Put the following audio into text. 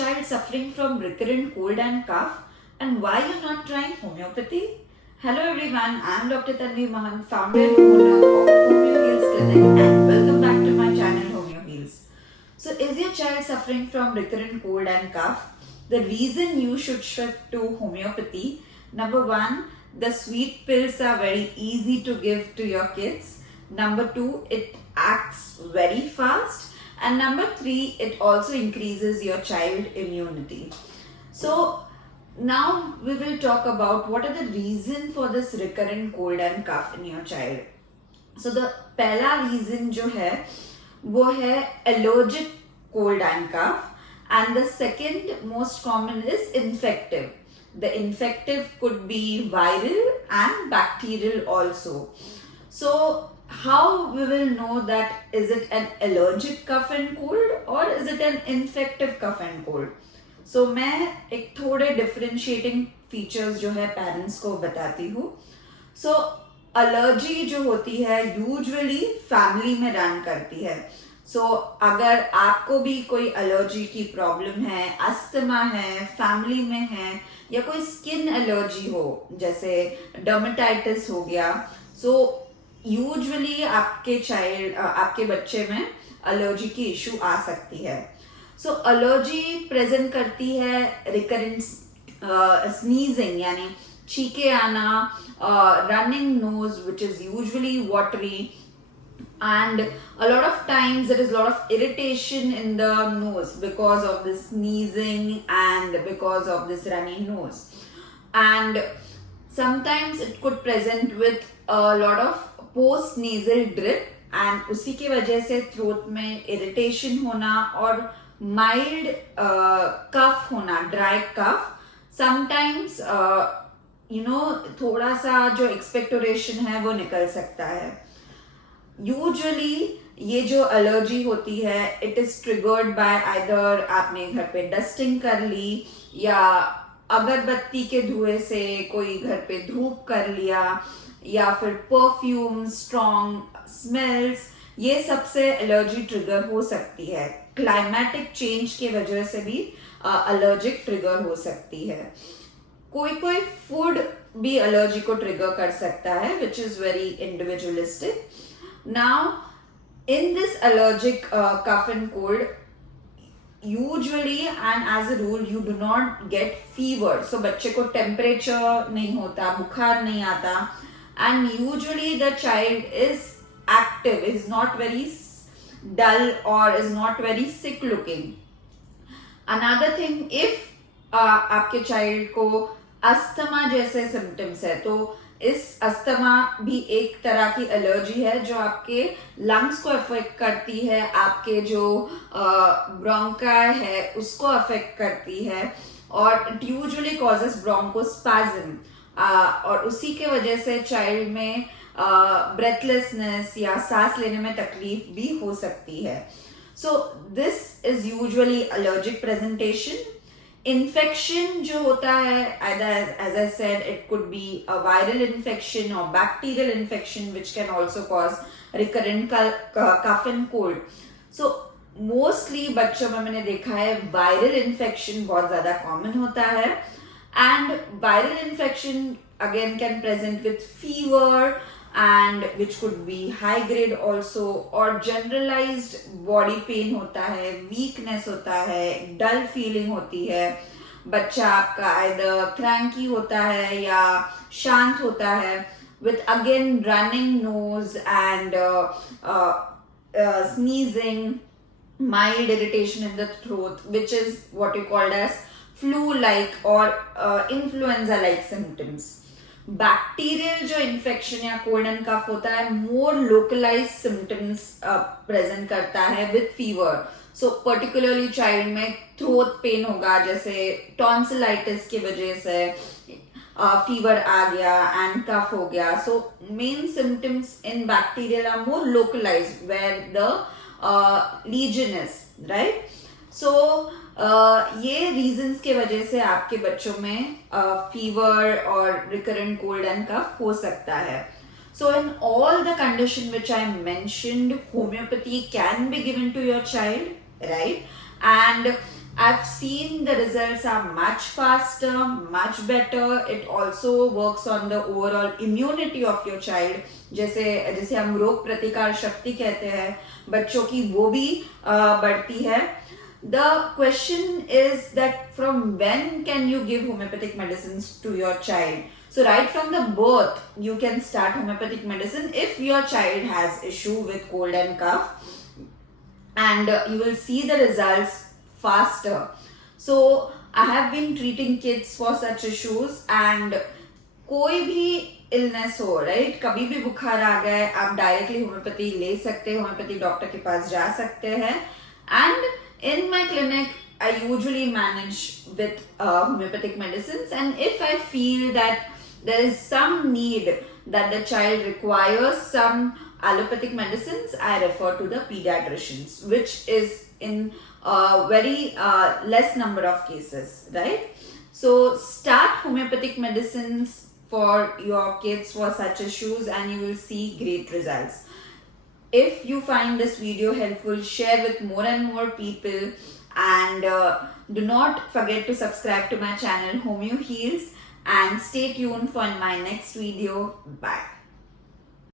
child suffering from recurrent cold and cough, and why you're not trying homeopathy? Hello everyone, I am Dr. Tanvi Mahant, founder and owner of HomeoHeals Clinic, and welcome back to my channel HomeoHeals. So is your child suffering from recurrent cold and cough? The reason you should shift to homeopathy: number one, the sweet pills are very easy to give to your kids. Number two, it acts very fast. And number three, it also increases your child immunity. So now we will talk about what are the reason for this recurrent cold and cough in your child. So the पहला reason जो है वो है allergic cold and cough, and the second most common is infective. The infective could be viral and bacterial also. So how we will know that is it an allergic cough and cold or is it an infective cough and cold? So मैं एक थोड़े differentiating features जो है parents को बताती हूँ. So allergy जो होती है usually family में run करती है. So अगर आपको भी कोई allergy की problem है, अस्थमा है, family में है, या कोई skin allergy हो, जैसे dermatitis हो गया, so यूजुअली आपके बच्चे में एलर्जी की इशू आ सकती है. सो एलर्जी प्रेजेंट करती है रिकरेंट स्नीजिंग यानी छींके आना, running nose which is usually watery, and a lot of times there is a lot of irritation in the nose because of this sneezing and because of this runny nose, and sometimes it could present with a lot of post nasal drip and उसी की वजह से throat में irritation होना और mild कफ होना, dry cough. Sometimes थोड़ा सा जो एक्सपेक्टोरेशन है वो निकल सकता है. यूजुअली ये जो एलर्जी होती है it is triggered by either आपने घर पे डस्टिंग कर ली या अगरबत्ती के धुएं से कोई घर पे धूप कर लिया या फिर परफ्यूम, स्ट्रॉन्ग स्मेल्स, ये सबसे एलर्जी ट्रिगर हो सकती है. क्लाइमेटिक चेंज के वजह से भी एलर्जिक ट्रिगर हो सकती है. कोई फूड भी एलर्जी को ट्रिगर कर सकता है which is very individualistic. Now in this allergic cough and cold usually and as a rule you do not get fever. So बच्चे को टेम्परेचर नहीं होता, बुखार नहीं आता, and usually the child is active, is not very dull or is not very sick looking. Another thing, if आपके child को asthma जैसे symptoms है तो इस अस्थमा भी एक तरह की एलर्जी है जो आपके लंग्स को अफेक्ट करती है, आपके जो ब्रोंकाई है उसको अफेक्ट करती है और इट यूजुअली कॉजेस ब्रोंकोस्पैज्म, और उसी के वजह से चाइल्ड में ब्रेथलेसनेस या सांस लेने में तकलीफ भी हो सकती है. So this is usually allergic presentation. Infection जो होता है, as I said, it could be a viral infection और bacterial infection which can also cause recurrent cough and cold. So mostly बच्चों में मैंने देखा है वायरल इन्फेक्शन बहुत ज्यादा कॉमन होता है. And viral infection again can present with fever and which could be high grade also, or generalized body pain होता है, weakness होता है, dull feeling होती है, बच्चा आपका either cranky होता है या शांत होता है, with again running nose and sneezing, mild irritation in the throat, which is what you called as flu-like or influenza-like symptoms. Bacterial जो infection या cold and cough होता है more localized symptoms present करता है with fever. So particularly child में throat pain होगा, जैसे tonsillitis की वजह से fever आ गया and cough हो गया. So main symptoms in bacterial are more localized where the lesion is, right? So ये रीजंस के वजह से आपके बच्चों में फीवर और रिकरेंट कोल्ड एंड कफ हो सकता है. So in all the condition which I mentioned, homeopathy can be given to your child, right? And I've seen the results are much faster, much better. It also works on the overall immunity of your child. जैसे जैसे हम रोग प्रतिकार शक्ति कहते हैं, बच्चों की वो भी बढ़ती है. The question is that from when can you give homeopathic medicines to your child? So right from the birth, you can start homeopathic medicine if your child has issue with cold and cough, and you will see the results faster. So I have been treating kids for such issues, and कोई भी illness हो, right, कभी भी बुखार आ गए, आप directly homeopathy ले सकते हैं, होम्योपैथी डॉक्टर के पास जा सकते हैं. And in my clinic I usually manage with homeopathic medicines, and if I feel that there is some need that the child requires some allopathic medicines, I refer to the pediatricians, which is in very less number of cases, right? So start homeopathic medicines for your kids for such issues, and you will see great results. If you find this video helpful, share with more and more people, and do not forget to subscribe to my channel HomeoHeals, and stay tuned for my next video. Bye.